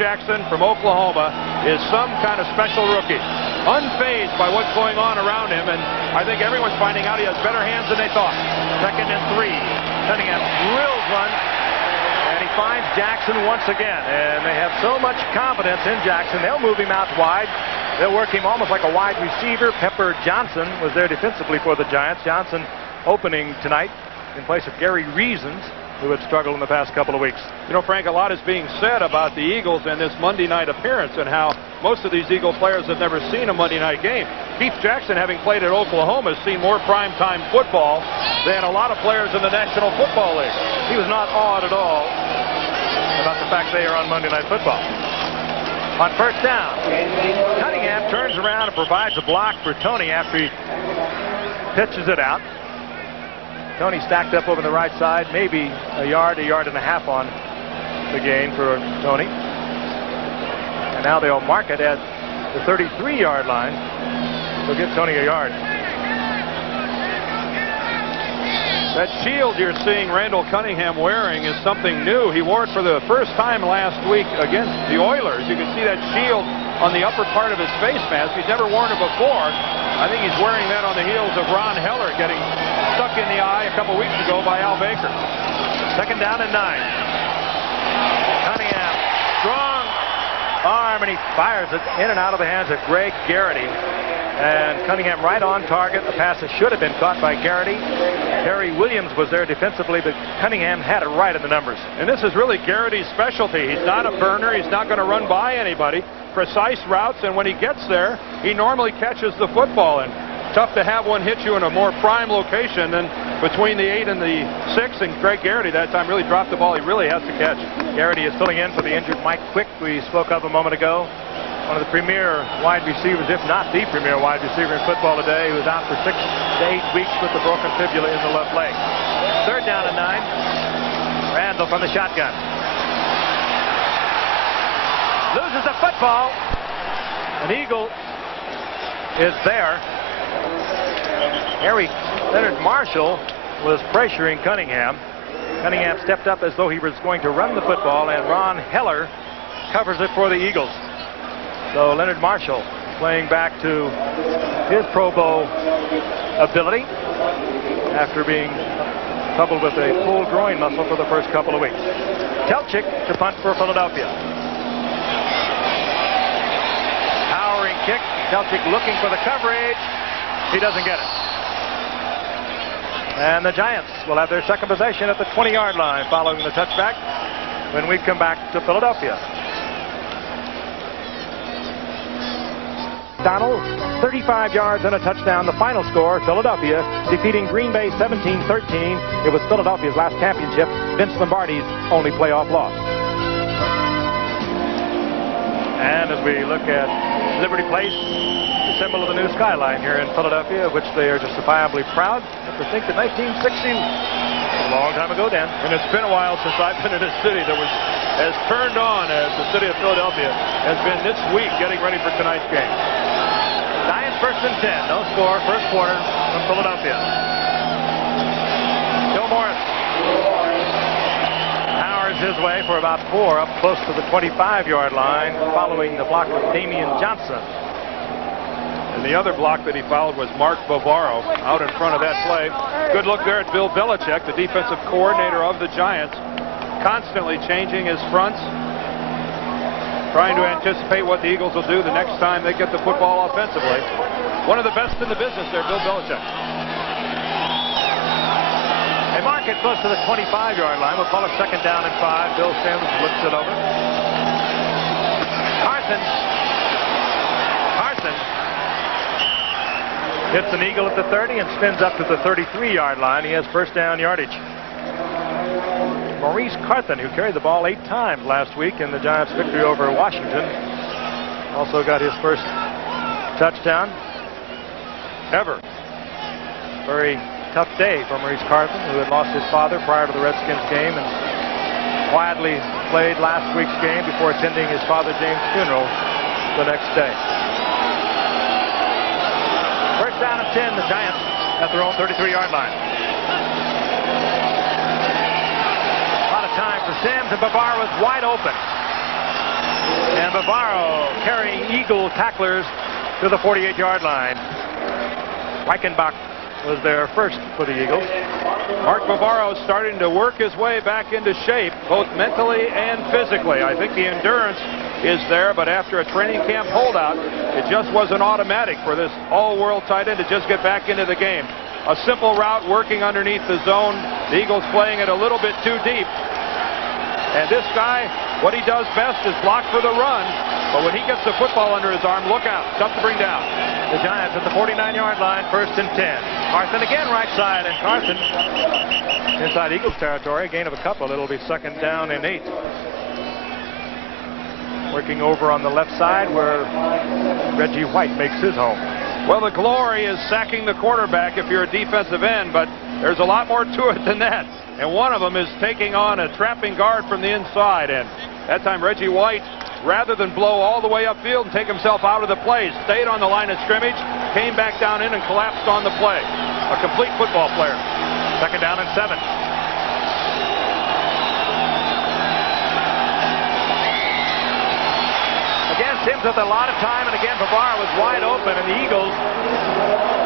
Jackson from Oklahoma is some kind of special rookie, unfazed by what's going on around him, and I think everyone's finding out he has better hands than they thought. 2nd and 3. Cunningham drills one, and he finds Jackson once again, and they have so much confidence in Jackson. They'll move him out wide. They'll work him almost like a wide receiver. Pepper Johnson was there defensively for the Giants. Johnson opening tonight in place of Gary Reasons, who had struggled in the past couple of weeks. You know, Frank, a lot is being said about the Eagles and this Monday night appearance and how most of these Eagle players have never seen a Monday night game. Keith Jackson, having played at Oklahoma, has seen more primetime football than a lot of players in the National Football League. He was not awed at all about the fact they are on Monday Night Football. On 1st down, Cunningham turns around and provides a block for Tony after he pitches it out. Tony stacked up over the right side, maybe a yard and a half on the gain for Tony. And now they'll mark it at the 33-yard line. They'll give Tony a yard. That shield you're seeing Randall Cunningham wearing is something new. He wore it for the first time last week against the Oilers. You can see that shield on the upper part of his face mask. He's never worn it before. I think he's wearing that on the heels of Ron Heller getting stuck in the eye a couple weeks ago by Al Baker. 2nd down and 9. Cunningham, strong arm, and he fires it in and out of the hands of Greg Garrity. And Cunningham right on target. The pass should have been caught by Garrity. Harry Williams was there defensively, but Cunningham had it right in the numbers. And this is really Garrity's specialty. He's not a burner. He's not going to run by anybody. Precise routes, and when he gets there, he normally catches the football. And tough to have one hit you in a more prime location than between the 8 and the 6. And Greg Garrity that time really dropped the ball. He really has to catch. Garrity is filling in for the injured Mike Quick we spoke of a moment ago. One of the premier wide receivers, if not the premier wide receiver in football today, who was out for 6 to 8 weeks with the broken fibula in the left leg. 3rd down and 9. Randall from the shotgun. Loses the football. An Eagle is there. Leonard Marshall was pressuring Cunningham. Cunningham stepped up as though he was going to run the football, and Ron Heller covers it for the Eagles. So Leonard Marshall playing back to his Pro Bowl ability after being troubled with a pulled groin muscle for the first couple of weeks. Telchik to punt for Philadelphia. Powering kick. Telchik looking for the coverage. He doesn't get it. And the Giants will have their second possession at the 20-yard line following the touchback when we come back to Philadelphia. Donald, 35 yards and a touchdown. The final score, Philadelphia defeating Green Bay 17-13. It was Philadelphia's last championship, Vince Lombardi's only playoff loss. And as we look at Liberty Place, the symbol of the new skyline here in Philadelphia, of which they are justifiably proud. To think that 1960, a long time ago, Dan. And it's been a while since I've been in a city that was as turned on as the city of Philadelphia has been this week getting ready for tonight's game. Giants 1st and 10. No score, first quarter from Philadelphia. Joe Morris powers his way for about 4 up close to the 25-yard line following the block of Damian Johnson. And the other block that he fouled was Mark Bavaro out in front of that play. Good look there at Bill Belichick, the defensive coordinator of the Giants, constantly changing his fronts, trying to anticipate what the Eagles will do the next time they get the football offensively. One of the best in the business there, Bill Belichick. They mark it close to the 25-yard line. We'll call it 2nd down and 5. Bill Sims looks it over. Carson hits an Eagle at the 30 and spins up to the 33-yard line. He has first down yardage. Maurice Carthen, who carried the ball 8 times last week in the Giants' victory over Washington, also got his first touchdown ever. Very tough day for Maurice Carthen, who had lost his father prior to the Redskins game and quietly played last week's game before attending his father James' funeral the next day. First down and 10, the Giants at their own 33-yard line. A lot of time for Sims, and Bavar was wide open. He And Bavaro carrying Eagle tacklers to the 48-yard line. Reichenbach was there first for the Eagles. Mark Bavaro starting to work his way back into shape, both mentally and physically. I think the endurance is there, but after a training camp holdout, it just wasn't automatic for this all-world tight end to just get back into the game. A simple route working underneath the zone. The Eagles playing it a little bit too deep. And this guy, what he does best is block for the run, but when he gets the football under his arm, look out. Tough to bring down. The Giants at the 49-yard line, 1st and 10. Carson again right side, and Carson inside Eagles territory. Gain of a couple. It'll be 2nd down and 8. Working over on the left side where Reggie White makes his home. Well, the glory is sacking the quarterback if you're a defensive end, but there's a lot more to it than that. And one of them is taking on a trapping guard from the inside. And that time Reggie White, rather than blow all the way upfield and take himself out of the play, stayed on the line of scrimmage, came back down in and collapsed on the play. A complete football player. 2nd down and 7. Again, Sims with a lot of time, and again, Bavaro was wide open, and the Eagles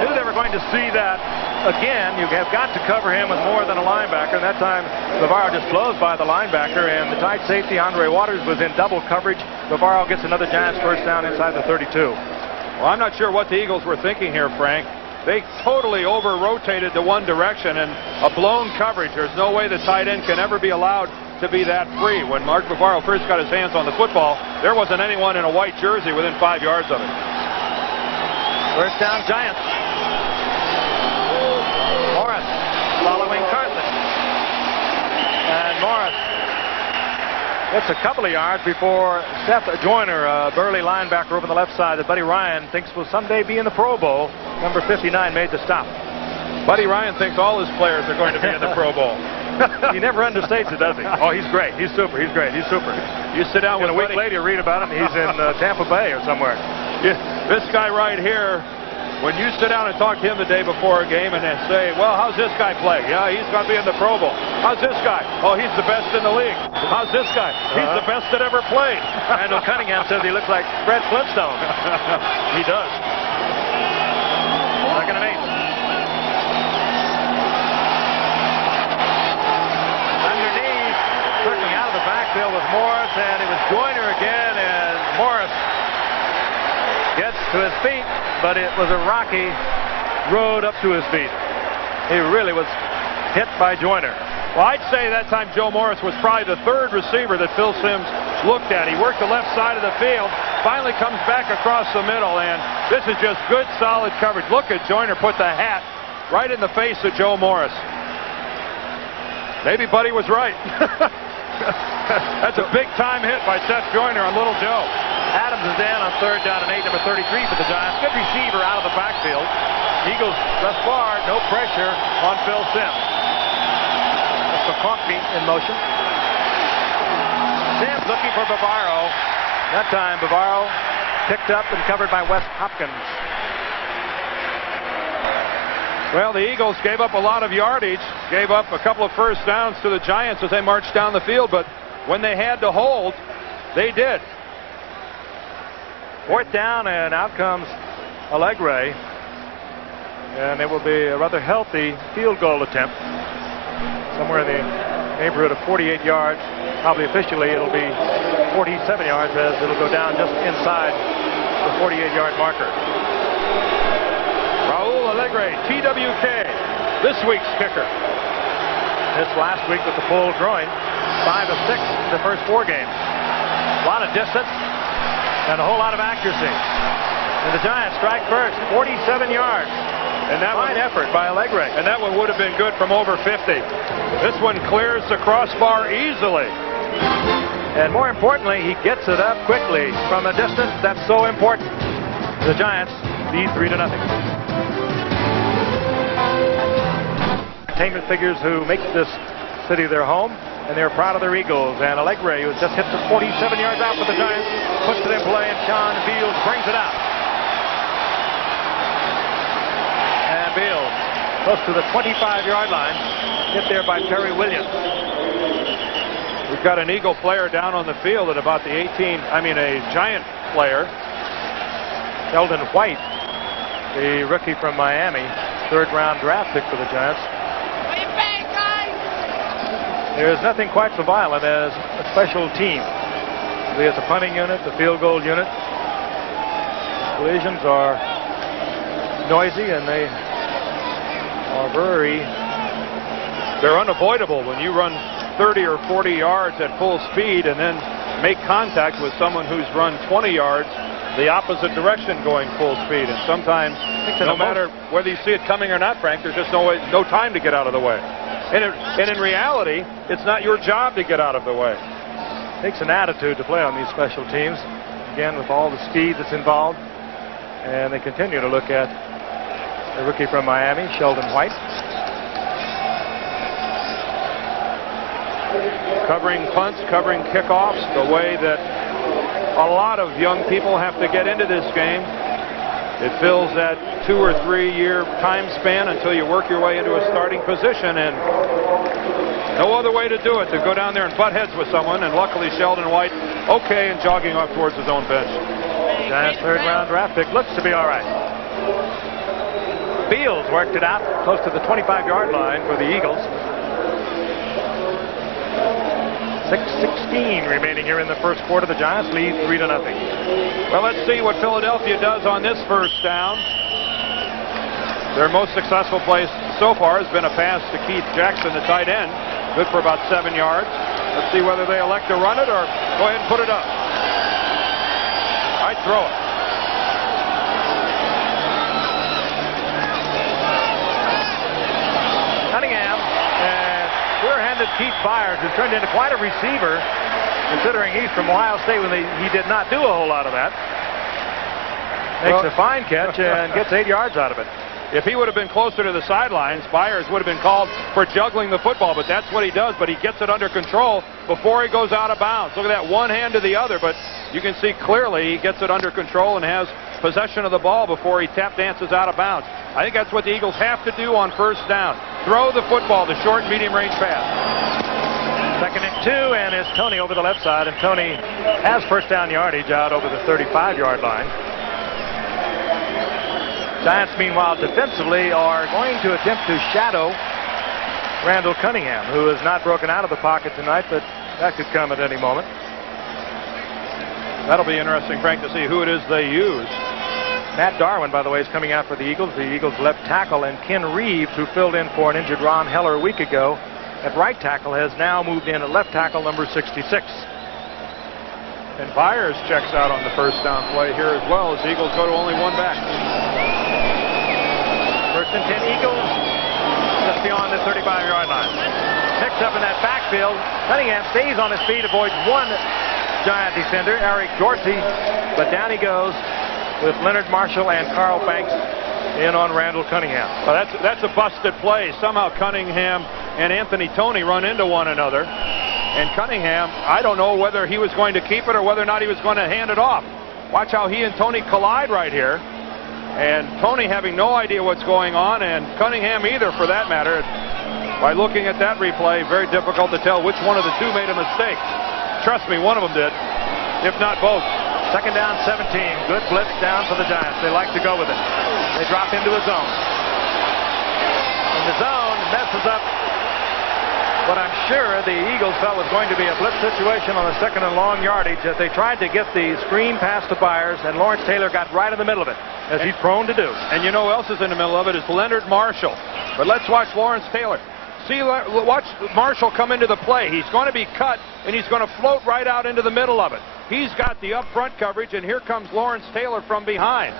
knew they were going to see that again. You have got to cover him with more than a linebacker, and that time Bavaro just blows by the linebacker, and the tight safety, Andre Waters, was in double coverage. Bavaro gets another Giants 1st down inside the 32. Well, I'm not sure what the Eagles were thinking here, Frank. They totally over-rotated to one direction, and a blown coverage. There's no way the tight end can ever be allowed to be that free. When Mark Bavaro first got his hands on the football, there wasn't anyone in a white jersey within 5 yards of it. 1st down, Giants. Morris following Carson. And Morris gets a couple of yards before Seth Joyner, a burly linebacker over the left side that Buddy Ryan thinks will someday be in the Pro Bowl. Number 59 made the stop. Buddy Ryan thinks all his players are going to be in the Pro Bowl. He never understates it, does he? Oh, he's great. He's super. He's great. He's super. You sit down with a week later, read about him. He's in Tampa Bay or somewhere. Yeah, this guy right here, when you sit down and talk to him the day before a game and then say, well, how's this guy play? Yeah, he's going to be in the Pro Bowl. How's this guy? Oh, he's the best in the league. How's this guy? He's the best that ever played. Randall Cunningham says he looks like Fred Flintstone. He does. 2nd and 8. Underneath, circling out of the backfield with Morris, and it was Joyner again, and Morris gets to his feet, but it was a rocky road up to his feet. He really was hit by Joyner. Well, I'd say that time Joe Morris was probably the 3rd receiver that Phil Simms looked at. He worked the left side of the field, finally comes back across the middle, and this is just good, solid coverage. Look at Joyner put the hat right in the face of Joe Morris. Maybe Buddy was right. That's a big-time hit by Seth Joyner on Little Joe. Adams is in on 3rd down and 8, number 33 for the Giants. Good receiver out of the backfield. Eagles, thus far, no pressure on Phil Simms. That's McConkey in motion. Simms looking for Bavaro. That time, Bavaro picked up and covered by Wes Hopkins. Well, the Eagles gave up a lot of yardage, gave up a couple of 1st downs to the Giants as they marched down the field, but when they had to hold, they did. 4th down, and out comes Allegre. And it will be a rather healthy field goal attempt. Somewhere in the neighborhood of 48 yards. Probably officially it'll be 47 yards as it'll go down just inside the 48-yard marker. Raul Allegre, TWK, this week's kicker. This last week with the pulled groin. 5 of 6 in the first 4 games. A lot of distance and a whole lot of accuracy. And the Giants strike first, 47 yards. And that fine effort by Allegre. And that one would have been good from over 50. This one clears the crossbar easily. And more importantly, he gets it up quickly from a distance that's so important. The Giants lead 3-0. Entertainment figures who make this city their home, and they're proud of their Eagles. And Allegre, who just hit the 47 yards out for the Giants, puts it in play, and Sean Beals brings it out. And Beals close to the 25-yard line, hit there by Terry Williams. We've got an Eagle player down on the field at about the a Giant player. Sheldon White, the rookie from Miami, 3rd-round draft pick for the Giants. There's nothing quite so violent as a special team. Be it the punting unit, the field goal unit. Collisions are noisy and they are they're unavoidable when you run 30 or 40 yards at full speed and then make contact with someone who's run 20 yards the opposite direction going full speed. And sometimes, no matter whether you see it coming or not, Frank, there's just no time to get out of the way. And in reality, it's not your job to get out of the way. It takes an attitude to play on these special teams. Again, with all the speed that's involved. And they continue to look at the rookie from Miami, Sheldon White. Covering punts, covering kickoffs, the way that a lot of young people have to get into this game. It fills that 2 or 3 year time span until you work your way into a starting position, and no other way to do it to go down there and butt heads with someone. And luckily Sheldon White okay and jogging off towards his own bench. Giants 3rd-round draft pick looks to be all right. Fields worked it out close to the 25-yard line for the Eagles. 6:16 remaining here in the first quarter. The Giants lead 3-0. Well, let's see what Philadelphia does on this first down. Their most successful play so far has been a pass to Keith Jackson, the tight end. Good for about 7 yards. Let's see whether they elect to run it or go ahead and put it up. I'd throw it. Cunningham and sure-handed Keith Byers, who turned into quite a receiver, considering he's from Ohio State when he did not do a whole lot of that. Makes a fine catch and gets 8 yards out of it. If he would have been closer to the sidelines, Byers would have been called for juggling the football, but that's what he does. But he gets it under control before he goes out of bounds. Look at that, one hand to the other, but you can see clearly he gets it under control and has possession of the ball before he tap dances out of bounds. I think that's what the Eagles have to do on first down. Throw the football, the short, medium-range pass. 2nd and 2, and it's Tony over the left side, and Tony has first down yardage out over the 35-yard line. Giants, meanwhile, defensively are going to attempt to shadow Randall Cunningham, who has not broken out of the pocket tonight, but that could come at any moment. That'll be interesting, Frank, to see who it is they use. Matt Darwin, by the way, is coming out for the Eagles left tackle, and Ken Reeves, who filled in for an injured Ron Heller a week ago at right tackle, has now moved in at left tackle, number 66. And Byers checks out on the first down play here as well, as the Eagles go to only one back. 1st and 10 Eagles, just beyond the 35-yard line. Picks up in that backfield. Cunningham stays on his feet, avoids one Giant defender, Eric Dorsey, but down he goes with Leonard Marshall and Carl Banks in on Randall Cunningham. Well, that's a busted play. Somehow Cunningham and Anthony Tony run into one another. And Cunningham, I don't know whether he was going to keep it or whether or not he was going to hand it off. Watch how he and Tony collide right here. And Tony having no idea what's going on, and Cunningham either, for that matter. By looking at that replay, very difficult to tell which one of the two made a mistake. Trust me, one of them did, if not both. 2nd down, 17. Good blitz down for the Giants. They like to go with it. They drop into a zone. And the zone messes up what I'm sure the Eagles felt was going to be a blitz situation on the 2nd and long yardage, as they tried to get the screen pass to Byers, and Lawrence Taylor got right in the middle of it, as he's prone to do. And you know who else is in the middle of it? Is Leonard Marshall. But let's watch Lawrence Taylor. Watch Marshall come into the play. He's going to be cut, and he's going to float right out into the middle of it. He's got the up front coverage, and here comes Lawrence Taylor from behind.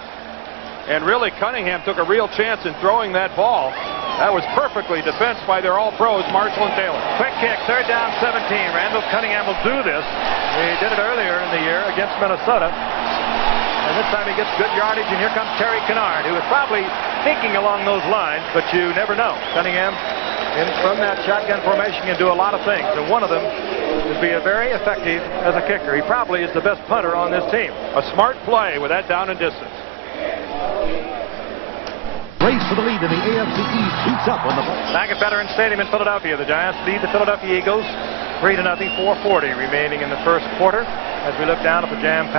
And really, Cunningham took a real chance in throwing that ball. That was perfectly defensed by their all-pros, Marshall and Taylor. Quick kick, 3rd down, 17. Randall Cunningham will do this. He did it earlier in the year against Minnesota. And this time he gets good yardage, and here comes Terry Kennard, who is probably thinking along those lines, but you never know. Cunningham, from that shotgun formation, can do a lot of things, and one of them is be very effective as a kicker. He probably is the best punter on this team. A smart play with that down and distance. Race for the lead in the AFC East heats up on the back at Veterans Stadium in Philadelphia. The Giants lead the Philadelphia Eagles 3-0, 4:40 remaining in the first quarter as we look down at the jam-packed